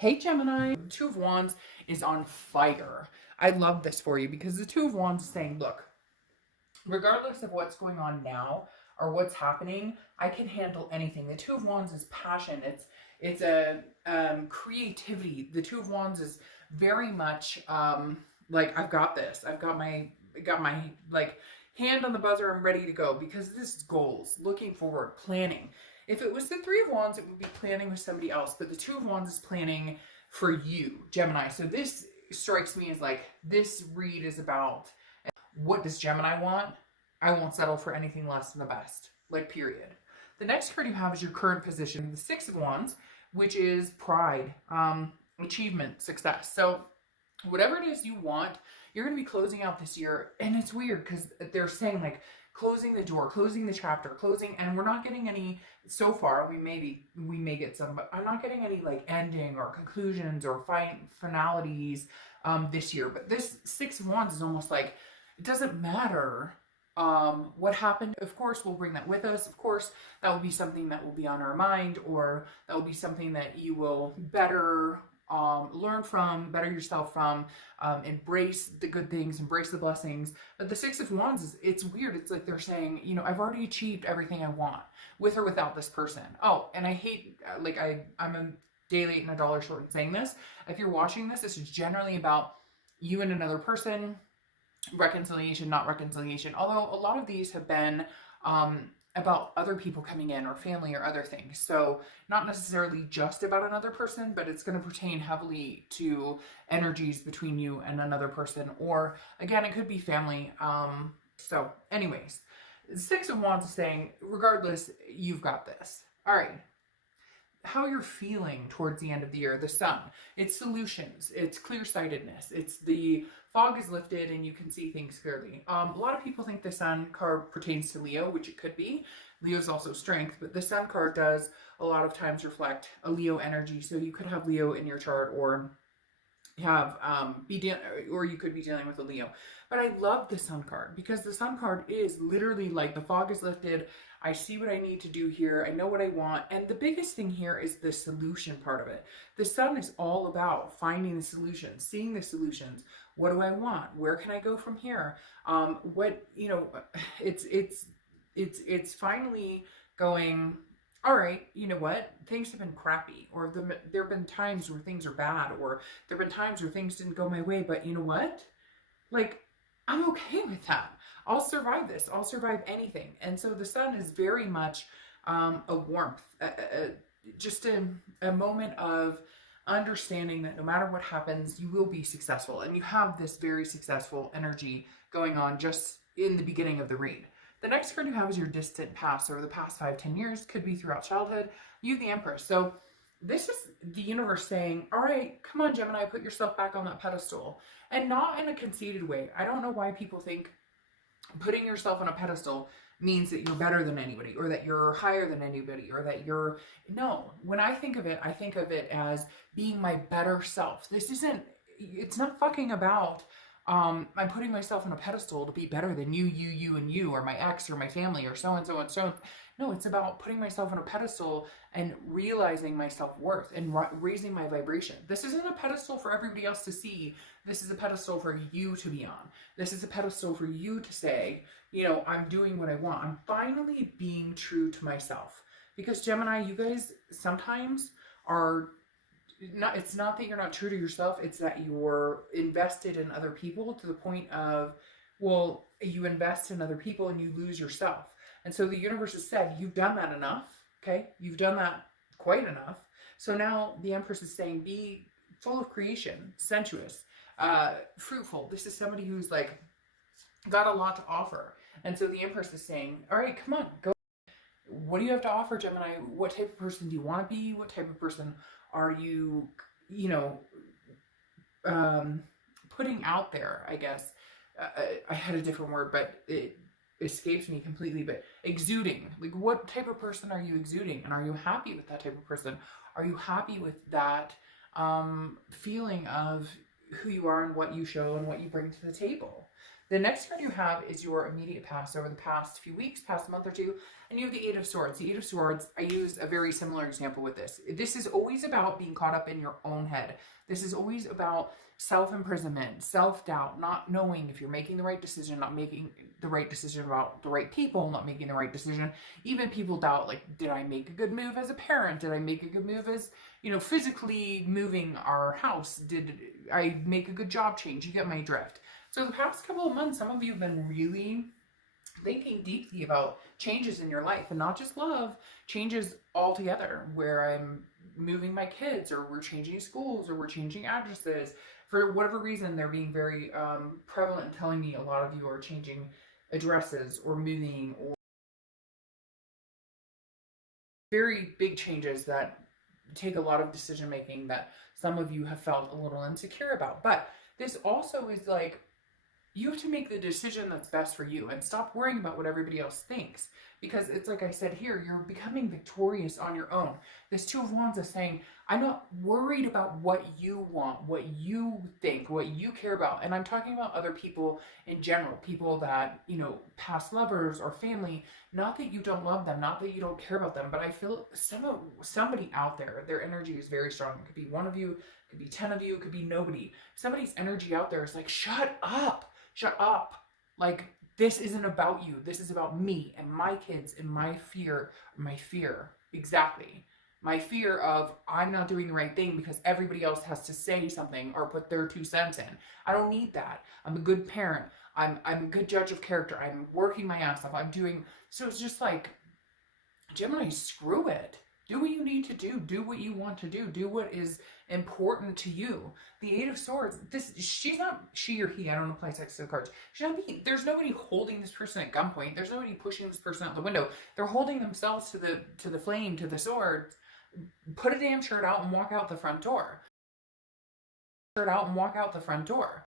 Hey Gemini, the Two of Wands is on fire. I love this for you because the Two of Wands is saying, look, regardless of what's going on now or what's happening, I can handle anything. The Two of Wands is passion. It's a creativity. The Two of Wands is very much like I've got this. I've got my like hand on the buzzer. I'm ready to go because this is goals, looking forward, planning. If it was the Three of Wands, it would be planning with somebody else, but the Two of Wands is planning for you, Gemini. So this strikes me as like this read is about what does Gemini want? I won't settle for anything less than the best. Like, period. The next card you have is your current position, the Six of Wands, which is pride, achievement, success. So, whatever it is you want, you're going to be closing out this year. And it's weird because they're saying, like, closing the door, closing the chapter, closing, and we're not getting any so far. We may get some, but I'm not getting any like ending or conclusions or finalities this year. But this Six of Wands is almost like it doesn't matter what happened. Of course, we'll bring that with us. Of course, that will be something that will be on our mind, or that will be something that you will better learn from, better yourself from, embrace the good things, embrace the blessings. But the Six of Wands is, it's weird. It's like they're saying, you know, I've already achieved everything I want with or without this person. Oh, and I hate, I'm a day late and a dollar short in saying this. If you're watching this, this is generally about you and another person, reconciliation, not reconciliation. Although a lot of these have been about other people coming in or family or other things. So not necessarily just about another person, but it's going to pertain heavily to energies between you and another person. Or again, it could be family. So anyways, Six of Wands is saying, regardless, you've got this. All right. How you're feeling towards the end of the year, the sun, it's solutions, it's clear-sightedness, it's the fog is lifted and you can see things clearly. A lot of people think the sun card pertains to Leo, which it could be. Leo is also strength, but the sun card does a lot of times reflect a Leo energy. So you could have Leo in your chart, or have or you could be dealing with a Leo. But I love the sun card because the sun card is literally like the fog is lifted. I see what I need to do here. I know what I want. And the biggest thing here is the solution part of it. The sun is all about finding the solutions, seeing the solutions. What do I want? Where can I go from here? It's finally going, all right, you know what? Things have been crappy, or there have been times where things are bad, or there have been times where things didn't go my way, but you know what? Like, I'm okay with that. I'll survive this. I'll survive anything. And so the sun is very much a warmth, just a moment of understanding that no matter what happens, you will be successful. And you have this very successful energy going on just in the beginning of the read. The next card you have is your distant past, or the past 5-10 years, could be throughout childhood. You, the Empress. So this is the universe saying, all right, come on, Gemini, put yourself back on that pedestal. And not in a conceited way. I don't know why people think putting yourself on a pedestal means that you're better than anybody, or that you're higher than anybody, or that you're, no. When I think of it as being my better self. It's not fucking about, I'm putting myself on a pedestal to be better than you, and you, or my ex, or my family, or so and so and so. No, it's about putting myself on a pedestal and realizing my self-worth and raising my vibration. This isn't a pedestal for everybody else to see. This is a pedestal for you to be on. This is a pedestal for you to say, you know, I'm doing what I want. I'm finally being true to myself. Because Gemini, you guys sometimes are not, it's not that you're not true to yourself, it's that you're invested in other people to the point of, well, you invest in other people and you lose yourself. And so the universe has said, you've done that enough, okay? You've done that quite enough. So now the Empress is saying, be full of creation, sensuous, fruitful. This is somebody who's like got a lot to offer. And so the Empress is saying, all right, come on, go. What do you have to offer, Gemini? What type of person do you want to be? What type of person are you, putting out there, I guess. I had a different word, but it escapes me completely, but exuding. Like, what type of person are you exuding? And are you happy with that type of person? Are you happy with that feeling of who you are and what you show and what you bring to the table? The next card you have is your immediate past over the past few weeks, past month or two, and you have the Eight of Swords. The Eight of Swords, I use a very similar example with this. This is always about being caught up in your own head. This is always about self-imprisonment, self-doubt, not knowing if you're making the right decision, not making the right decision about the right people, not making the right decision. Even people doubt, like, did I make a good move as a parent? Did I make a good move as, you know, physically moving our house? Did I make a good job change? You get my drift. So the past couple of months, some of you have been really thinking deeply about changes in your life, and not just love, changes altogether, where I'm moving my kids, or we're changing schools, or we're changing addresses. For whatever reason, they're being very prevalent and telling me a lot of you are changing addresses or moving, or very big changes that take a lot of decision making that some of you have felt a little insecure about. But this also is like, you have to make the decision that's best for you and stop worrying about what everybody else thinks. Because it's like I said here, you're becoming victorious on your own. This Two of Wands is saying, I'm not worried about what you want, what you think, what you care about. And I'm talking about other people in general, people that, you know, past lovers or family. Not that you don't love them, not that you don't care about them, but I feel somebody out there, their energy is very strong. It could be one of you, it could be 10 of you, it could be nobody. Somebody's energy out there is like, shut up. Shut up. Like, this isn't about you. This is about me and my kids and my fear. Exactly. My fear of I'm not doing the right thing because everybody else has to say something or put their 2 cents in. I don't need that. I'm a good parent. I'm a good judge of character. I'm working my ass off. I'm doing, so it's just like, Gemini, screw it. Do what you need to do. Do what you want to do. Do what is important to you. The Eight of Swords, she or he, I don't apply sex to the cards. There's nobody holding this person at gunpoint. There's nobody pushing this person out the window. They're holding themselves to the flame, to the sword. Put a damn shirt out and walk out the front door. Shirt out and walk out the front door.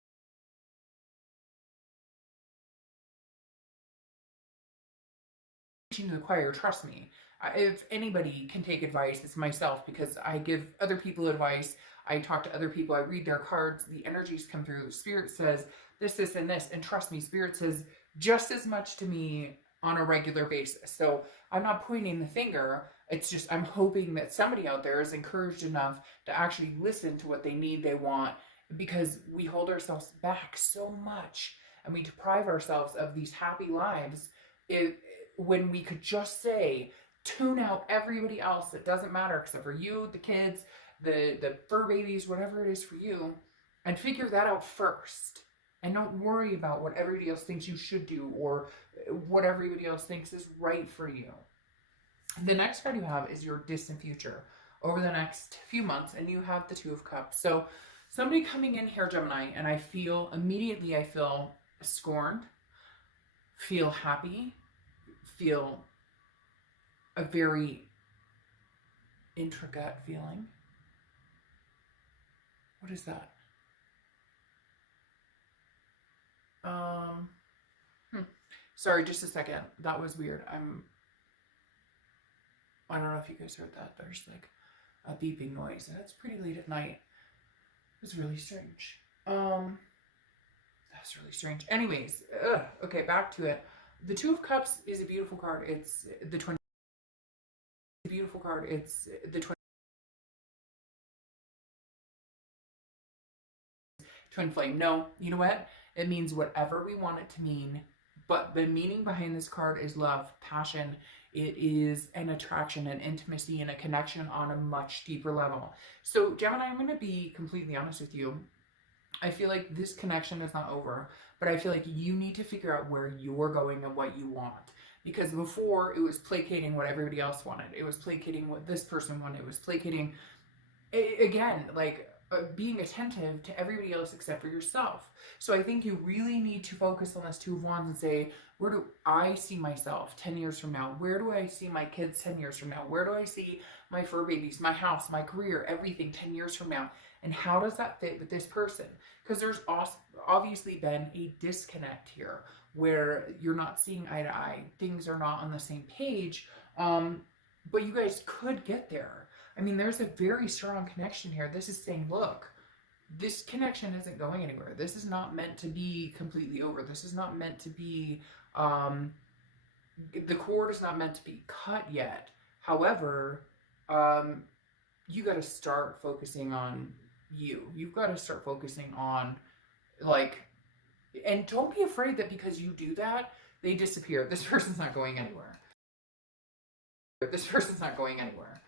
To the choir, trust me. If anybody can take advice, it's myself, because I give other people advice. I talk to other people. I read their cards. The energies come through. Spirit says this, this, and this. And trust me, Spirit says just as much to me on a regular basis. So I'm not pointing the finger. It's just I'm hoping that somebody out there is encouraged enough to actually listen to what they need, they want, because we hold ourselves back so much and we deprive ourselves of these happy lives when we could just say, tune out everybody else that doesn't matter except for you, the kids, the fur babies, whatever it is for you, and figure that out first. And don't worry about what everybody else thinks you should do or what everybody else thinks is right for you. The next card you have is your distant future over the next few months, and you have the Two of Cups. So somebody coming in here, Gemini, and I feel scorned, feel happy, feel a very intricate feeling. What is that? Sorry, just a second. That was weird. I don't know if you guys heard that. There's like a beeping noise, and it's pretty late at night. It was really strange. That's really strange. Anyways, okay, back to it. The Two of Cups is a beautiful card. It's the twin. Beautiful card. It's the twin flame. No, you know what? It means whatever we want it to mean. But the meaning behind this card is love, passion. It is an attraction, an intimacy, and a connection on a much deeper level. So, Gemini, I'm going to be completely honest with you. I feel like this connection is not over, but I feel like you need to figure out where you're going and what you want. Because before, it was placating what everybody else wanted. It was placating what this person wanted. It was placating, again, like being attentive to everybody else except for yourself. So I think you really need to focus on this Two of Wands and say, where do I see myself 10 years from now? Where do I see my kids 10 years from now? Where do I see my fur babies, my house, my career, everything 10 years from now? And how does that fit with this person? Because there's obviously been a disconnect here where you're not seeing eye to eye. Things are not on the same page, but you guys could get there. I mean, there's a very strong connection here. This is saying, look, this connection isn't going anywhere. This is not meant to be completely over. This is not meant to be, the cord is not meant to be cut yet. However, you got to start focusing on you. You've got to start focusing on, like, and don't be afraid that because you do that, they disappear. This person's not going anywhere. This person's not going anywhere.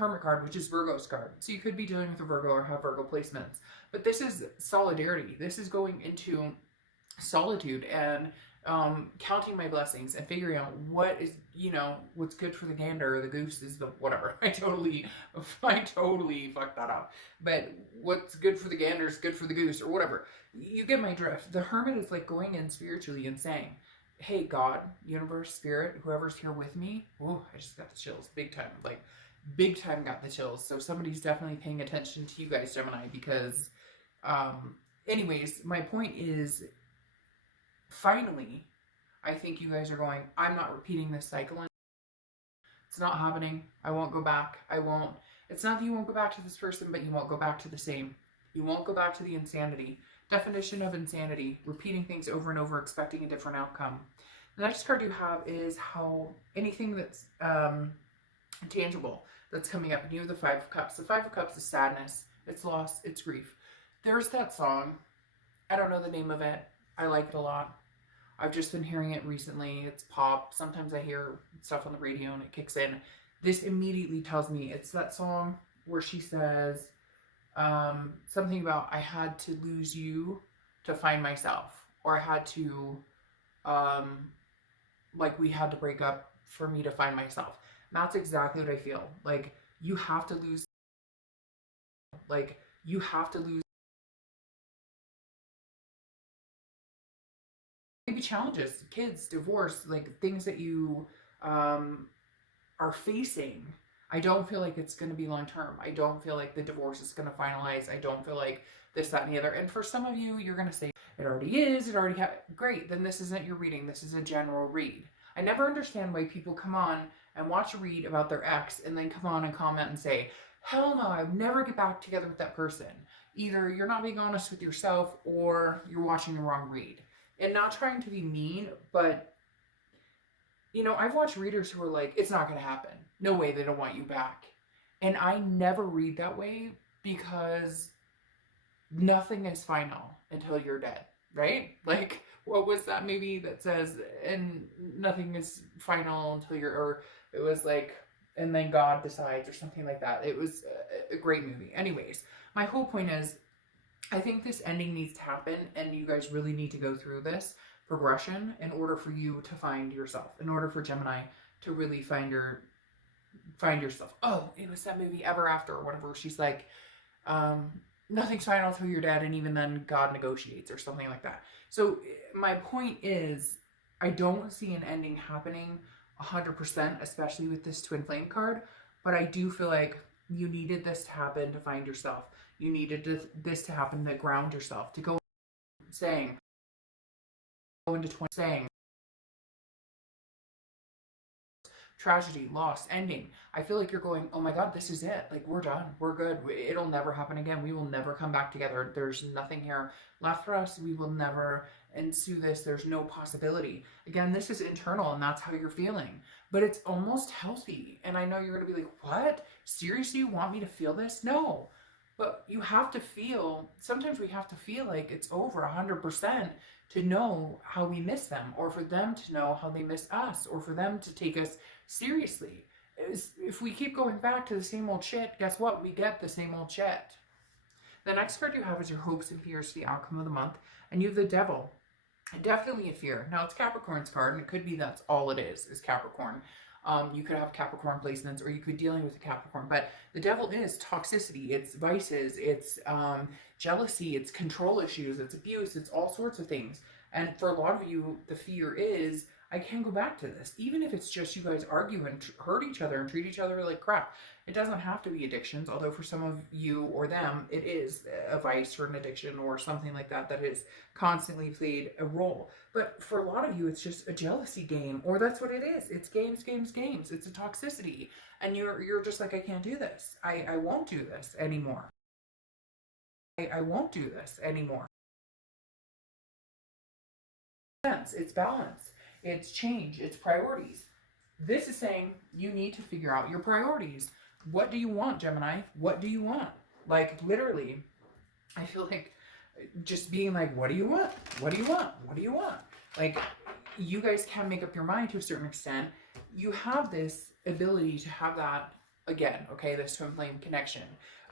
Hermit card, which is Virgo's card. So you could be dealing with a Virgo or have Virgo placements. But this is solidarity. This is going into solitude and counting my blessings and figuring out what is, what's good for the gander or the goose is the whatever. I totally fucked that up. But what's good for the gander is good for the goose or whatever. You get my drift. The hermit is like going in spiritually and saying, hey, God, universe, spirit, whoever's here with me. Oh, I just got the chills big time. Like, big time got the chills. So somebody's definitely paying attention to you guys, Gemini, because anyways, my point is, finally, I think you guys are going, I'm not repeating this cycle. It's not happening. I won't go back. It's not that you won't go back to this person, but you won't go back to the same. You won't go back to the insanity. Definition of insanity, repeating things over and over, expecting a different outcome. The next card you have is how anything that's tangible that's coming up, and you have the Five of Cups. The Five of Cups is sadness, it's loss, it's grief. There's that song, I don't know the name of it, I like it a lot. I've just been hearing it recently. It's pop. Sometimes I hear stuff on the radio and it kicks in. This immediately tells me it's that song where she says something about I had to lose you to find myself, or I had to like we had to break up for me to find myself. That's exactly what I feel. Like, you have to lose. Like, you have to lose. Maybe challenges, kids, divorce, like things that you are facing. I don't feel like it's going to be long term. I don't feel like the divorce is going to finalize. I don't feel like this, that, and the other. And for some of you, you're going to say, it already is. It already great. Then this isn't your reading. This is a general read. I never understand why people come on and watch a read about their ex and then come on and comment and say, hell no, I would never get back together with that person. Either you're not being honest with yourself or you're watching the wrong read. And not trying to be mean, but, I've watched readers who are like, it's not going to happen. No way, they don't want you back. And I never read that way because nothing is final until you're dead, right? Like, what was that movie that says, and nothing is final until or it was like, and then God decides or something like that. It was a great movie. Anyways, my whole point is, I think this ending needs to happen, and you guys really need to go through this progression in order for you to find yourself, in order for Gemini to really find yourself. Oh, it was that movie Ever After or whatever. She's like, nothing's final until you're dead, and even then God negotiates or something like that. So my point is, I don't see an ending happening 100%, especially with this Twin Flame card, but I do feel like you needed this to happen to find yourself. You needed this to happen to ground yourself, to go into saying tragedy, loss, ending. I feel like you're going, oh my God, this is it. Like, we're done. We're good. It'll never happen again. We will never come back together. There's nothing here left for us. We will never ensue this. There's no possibility. Again, this is internal and that's how you're feeling. But it's almost healthy. And I know you're going to be like, what? Seriously, you want me to feel this? No. But you have to feel, sometimes we have to feel like it's over 100% to know how we miss them, or for them to know how they miss us, or for them to take us seriously. If we keep going back to the same old shit, guess what? We get the same old shit. The next card you have is your hopes and fears for the outcome of the month, and you have the Devil. Definitely a fear. Now, it's Capricorn's card, and it could be that's all it is Capricorn. You could have Capricorn placements, or you could be dealing with a Capricorn. But the Devil is toxicity, it's vices, it's jealousy, it's control issues, it's abuse, it's all sorts of things. And for a lot of you, the fear is, I can't go back to this. Even if it's just you guys argue and hurt each other and treat each other like crap. It doesn't have to be addictions, although for some of you or them, it is a vice or an addiction or something like that that has constantly played a role. But for a lot of you, it's just a jealousy game, or that's what it is. It's games, games, games. It's a toxicity. And you're just like, I can't do this. I won't do this anymore. I won't do this anymore. It's balance, it's change, it's priorities. This is saying you need to figure out your priorities. What do you want, Gemini? What do you want? Like, literally, I feel like just being like, what do you want? What do you want? What do you want? Like, you guys can make up your mind to a certain extent. You have this ability to have that again, okay, this twin flame connection.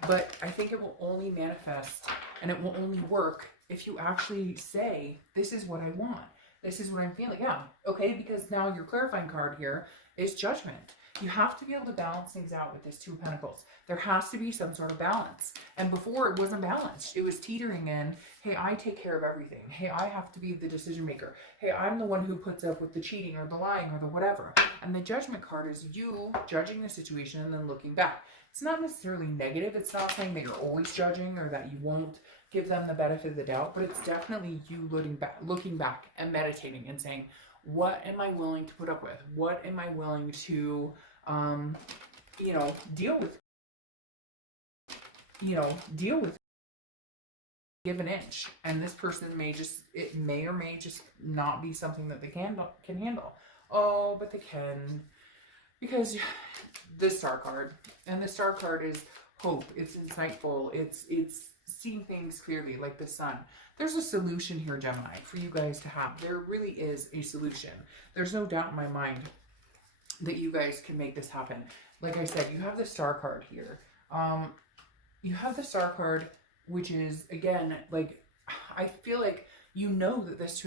But I think it will only manifest and it will only work if you actually say, this is what I want. This is what I'm feeling. Yeah, okay, because now your clarifying card here is judgment. You have to be able to balance things out with this Two of Pentacles. There has to be some sort of balance. And before, it wasn't balanced. It was teetering in, hey, I take care of everything. Hey, I have to be the decision maker. Hey, I'm the one who puts up with the cheating or the lying or the whatever. And the judgment card is you judging the situation and then looking back. It's not necessarily negative. It's not saying that you're always judging or that you won't give them the benefit of the doubt, but it's definitely you looking back and meditating and saying, what am I willing to put up with? What am I willing to, deal with? Deal with. Give an inch, and this person it may or may just not be something that they can handle. Oh, but they can, because the Star card, and the Star card is hope. It's insightful. It's seeing things clearly, like the sun. There's a solution here, Gemini, for you guys to have. There really is a solution. There's no doubt in my mind that you guys can make this happen. Like I said, you have the Star card here. You have the Star card, which is, again, like, I feel like you know that this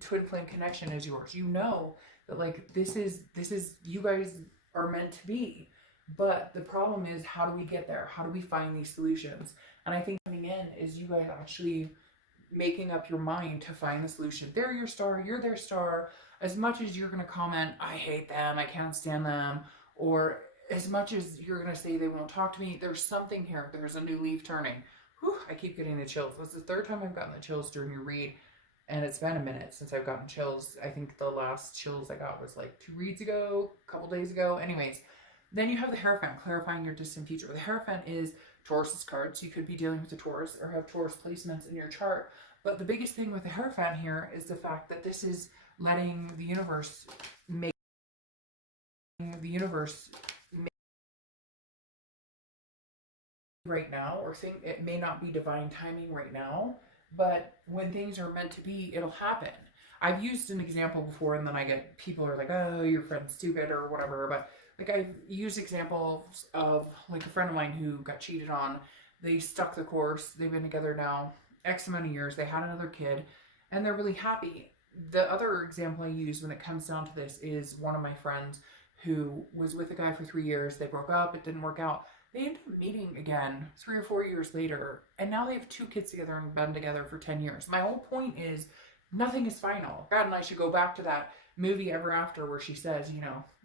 twin flame connection is yours. You know that, like, this is you guys are meant to be. But the problem is, how do we get there? How do we find these solutions? And I think coming in is you guys actually making up your mind to find the solution. They're your star, you're their star. As much as you're going to comment, I hate them, I can't stand them, or as much as you're going to say they won't talk to me, there's something here. There's a new leaf turning. Whew, I keep getting the chills. That's the third time I've gotten the chills during your read, and it's been a minute since I've gotten chills. I think the last chills I got was like 2 reads ago, a couple days ago. Anyways, then you have the Hierophant, clarifying your distant future. The Hierophant is Taurus's card, so you could be dealing with a Taurus or have Taurus placements in your chart. But the biggest thing with the Hierophant here is the fact that this is letting the universe make right now, or think it may not be divine timing right now, but when things are meant to be, it'll happen. I've used an example before, and then I get people are like, oh, your friend's stupid or whatever, but like I've used examples of like a friend of mine who got cheated on. They stuck the course. They've been together now X amount of years. They had another kid and they're really happy. The other example I use when it comes down to this is one of my friends who was with a guy for 3 years. They broke up. It didn't work out. They ended up meeting again 3 or 4 years later. And now they have 2 kids together and been together for 10 years. My whole point is nothing is final. God and I should go back to that movie Ever After where she says,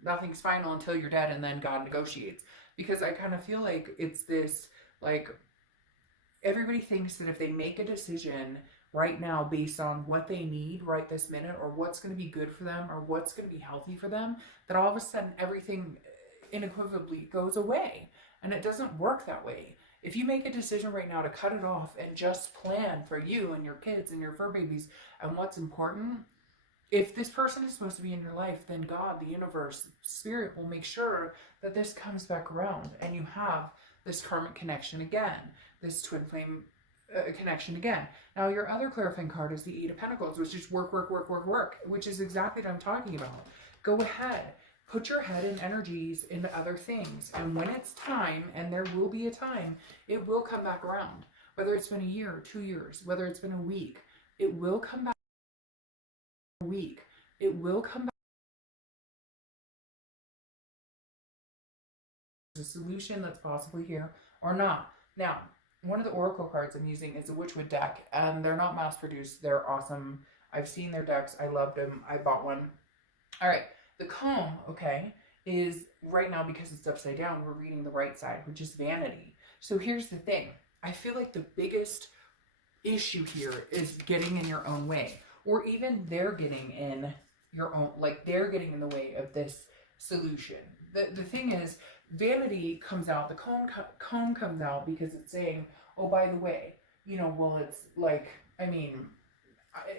nothing's final until you're dead and then God negotiates. Because I kind of feel like it's this, like, everybody thinks that if they make a decision right now based on what they need right this minute, or what's going to be good for them, or what's going to be healthy for them, that all of a sudden everything unequivocally goes away. And it doesn't work that way. If you make a decision right now to cut it off and just plan for you and your kids and your fur babies and what's important, if this person is supposed to be in your life, then God, the universe, spirit will make sure that this comes back around and you have this karmic connection again, this twin flame connection again. Now, your other clarifying card is the Eight of Pentacles, which is work, work, work, work, work, which is exactly what I'm talking about. Go ahead. Put your head and energies into other things. And when it's time, and there will be a time, it will come back around. Whether it's been a year or 2 years, whether it's been a week, it will come back. It will come back. There's a solution that's possibly here or not. Now, one of the oracle cards I'm using is the Witchwood deck, and they're not mass produced. They're awesome. I've seen their decks. I loved them. I bought one. All right, the comb, okay, is right now, because it's upside down, we're reading the right side, which is vanity. So here's the thing. I feel like the biggest issue here is getting in your own way, or even they're getting in your own, like they're getting in the way of this solution. The thing is, vanity comes out, the comb comes out because it's saying, oh, by the way, you know, well, it's like, I mean,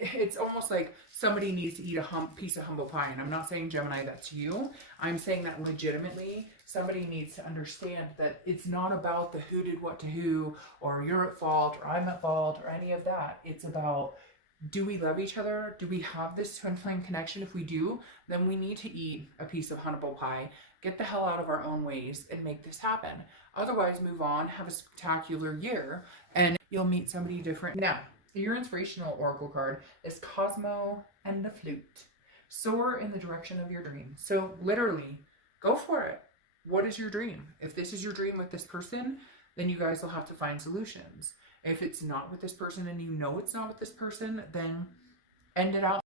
it's almost like somebody needs to eat a piece of humble pie. And I'm not saying, Gemini, that's you. I'm saying that legitimately somebody needs to understand that it's not about the who did what to who, or you're at fault, or I'm at fault, or any of that. It's about, do we love each other? Do we have this twin flame connection? If we do, then we need to eat a piece of humble pie, get the hell out of our own ways, and make this happen. Otherwise, move on, have a spectacular year, and you'll meet somebody different. Now, your inspirational oracle card is Cosmo and the Flute. Soar in the direction of your dream. So literally, go for it. What is your dream? If this is your dream with this person, then you guys will have to find solutions. If it's not with this person and you know it's not with this person, then end it out.